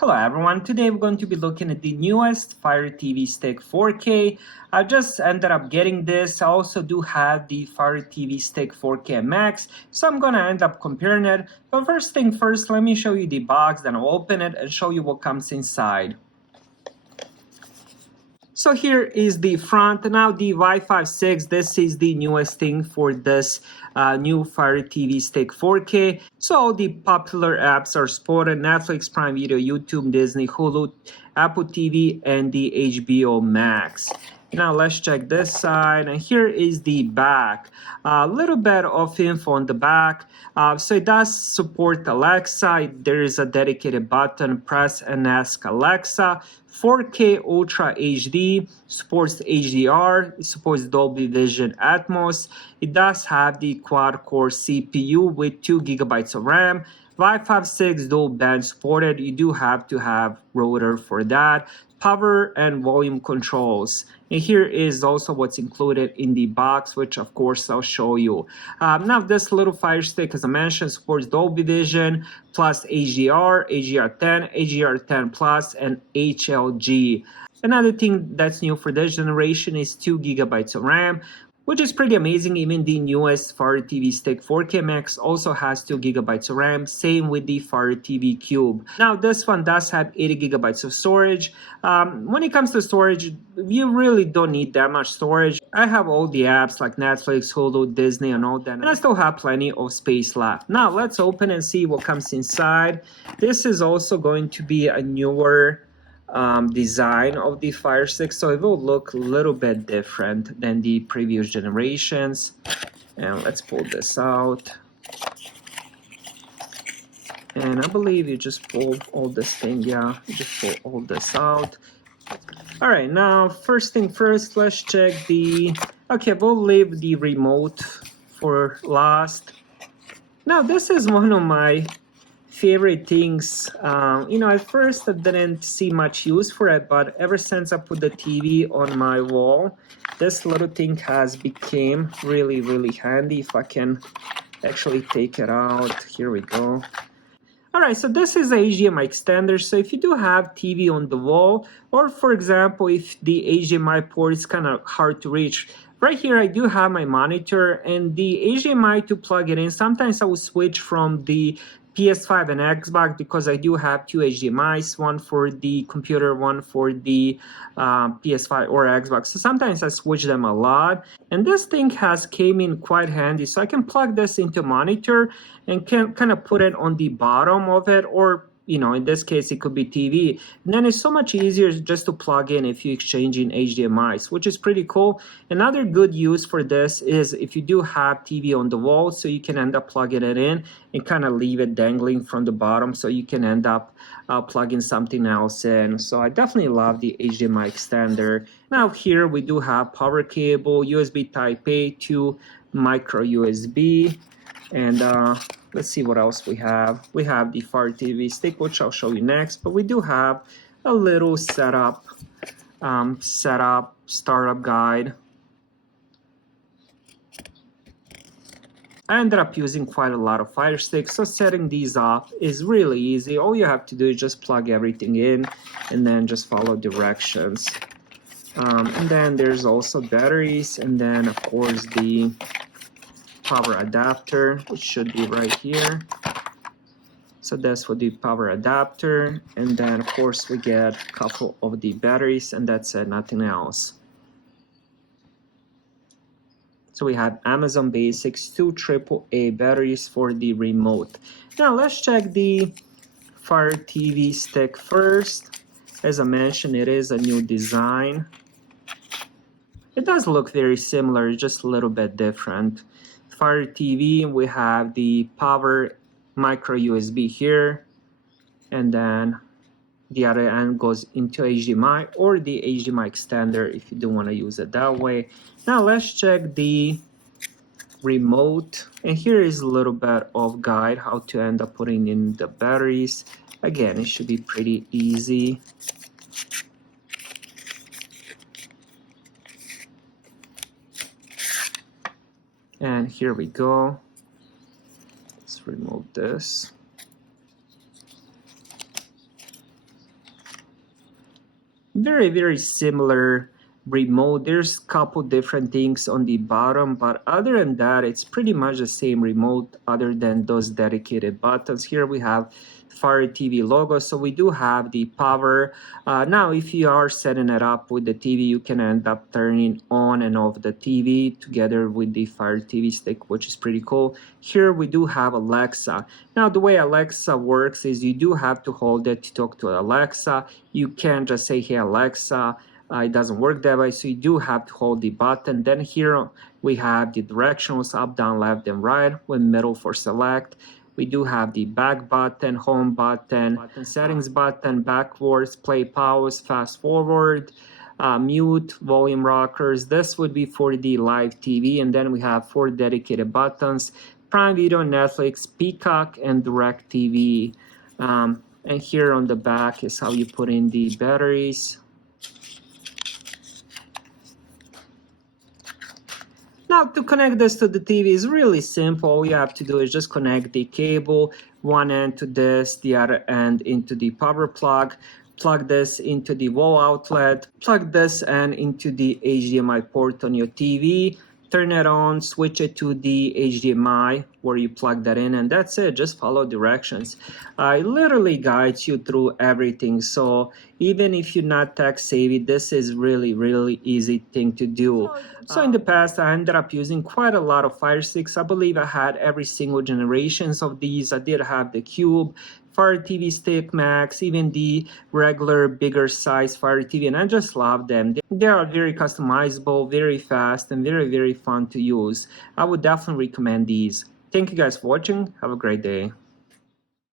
Hello everyone, today we're going to be looking at the newest Fire TV Stick 4K. I just ended up getting this. I also do have the Fire TV Stick 4K Max, so I'm going to end up comparing it. But first thing first, let me show you the box, then I'll open it and show you what comes inside. So here is the front. Now the Wi-Fi 6, this is the newest thing for this new Fire TV Stick 4K. So all the popular apps are supported: Netflix, Prime Video, YouTube, Disney, Hulu, Apple TV, and the HBO Max. Now let's check this side, and here is the back. A little bit of info on the back. So it does support Alexa. There is a dedicated button, press and ask Alexa. 4K Ultra HD, supports HDR, it supports Dolby Vision Atmos. It does have the quad-core CPU with 2 GB of RAM. Wi-Fi 6 dual band supported. You do have to have rotor for that. Power and volume controls. And here is also what's included in the box, which of course I'll show you. Now this little Fire Stick, as I mentioned, supports Dolby Vision plus HDR, HDR10, HDR10 Plus, and HLG. Another thing that's new for this generation is 2 GB of RAM, which is pretty amazing. Even the newest Fire TV Stick 4K Max also has 2 GB of RAM, same with the Fire TV Cube. Now this one does have 80 GB of storage. When it comes to storage, you really don't need that much storage. I have all the apps like Netflix, Hulu, Disney, and all that, and I still have plenty of space left. Now let's open and see what comes inside. This is also going to be a newer design of the Fire Stick, so it will look a little bit different than the previous generations. And let's pull this out, and I believe you just pull all this thing. Yeah, you just pull all this out. All right, now first thing first, let's check the okay, we'll leave the remote for last. Now this is one of my favorite things. At first I didn't see much use for it, but ever since I put the TV on my wall, this little thing has become really handy. If I can actually take it out, here we go. All right, so this is a HDMI extender. So if you do have TV on the wall, or for example, if the HDMI port is kind of hard to reach, right here I do have my monitor and the HDMI to plug it in. Sometimes I will switch from the PS5 and Xbox because I do have two HDMIs, one for the computer, one for the PS5 or Xbox. So sometimes I switch them a lot, and this thing has came in quite handy. So I can plug this into monitor and can kind of put it on the bottom of it, or in this case, it could be TV. And then it's so much easier just to plug in if you exchange in HDMIs, which is pretty cool. Another good use for this is if you do have TV on the wall, so you can end up plugging it in and kind of leave it dangling from the bottom, so you can end up plugging something else in. So I definitely love the HDMI extender. Now here we do have power cable, USB Type A to micro USB. And let's see what else we have. We have the Fire TV Stick, which I'll show you next, but we do have a little setup startup guide. I ended up using quite a lot of Fire Sticks, so setting these up is really easy. All you have to do is just plug everything in and then just follow directions. And then there's also batteries, and then of course the power adapter, which should be right here. So that's for the power adapter, and then of course we get a couple of the batteries, and that's it, nothing else. So we have Amazon Basics, 2 AAA batteries for the remote. Now let's check the Fire TV Stick first. As I mentioned, it is a new design. It does look very similar, just a little bit different. Fire TV, we have the power micro USB here, and then the other end goes into HDMI or the HDMI extender if you do want to use it that way. Now let's check the remote, and here is a little bit of guide how to end up putting in the batteries. Again, it should be pretty easy. And here we go. Let's remove this. very similar remote. There's a couple different things on the bottom, but other than that, it's pretty much the same remote other than those dedicated buttons. Here we have Fire TV logo, so we do have the power. Now if you are setting it up with the TV, you can end up turning on and off the TV together with the Fire TV stick, which is pretty cool. Here we do have Alexa. Now the way Alexa works is you do have to hold it to talk to Alexa. You can't just say, hey Alexa. It doesn't work that way, so you do have to hold the button. Then here we have the directionals, up, down, left, and right, with middle for select. We do have the back button, home button, settings button, backwards, play, pause, fast forward, mute, volume rockers. This would be for the live TV. And then we have 4 dedicated buttons: Prime Video, Netflix, Peacock, and Direct TV. And here on the back is how you put in the batteries. Now to connect this to the TV is really simple. All you have to do is just connect the cable, one end to this, the other end into the power plug. Plug this into the wall outlet, plug this end into the HDMI port on your TV, turn it on, switch it to the HDMI where you plug that in, and that's it. Just follow directions. It literally guides you through everything. So even if you're not tech savvy, this is really easy thing to do. So in the past, I ended up using quite a lot of Fire Sticks. I believe I had every single generations of these. I did have the Cube, Fire TV Stick Max, even the regular bigger size Fire TV, and I just love them. They are very customizable, very fast, and very fun to use. I would definitely recommend these. Thank you guys for watching. Have a great day.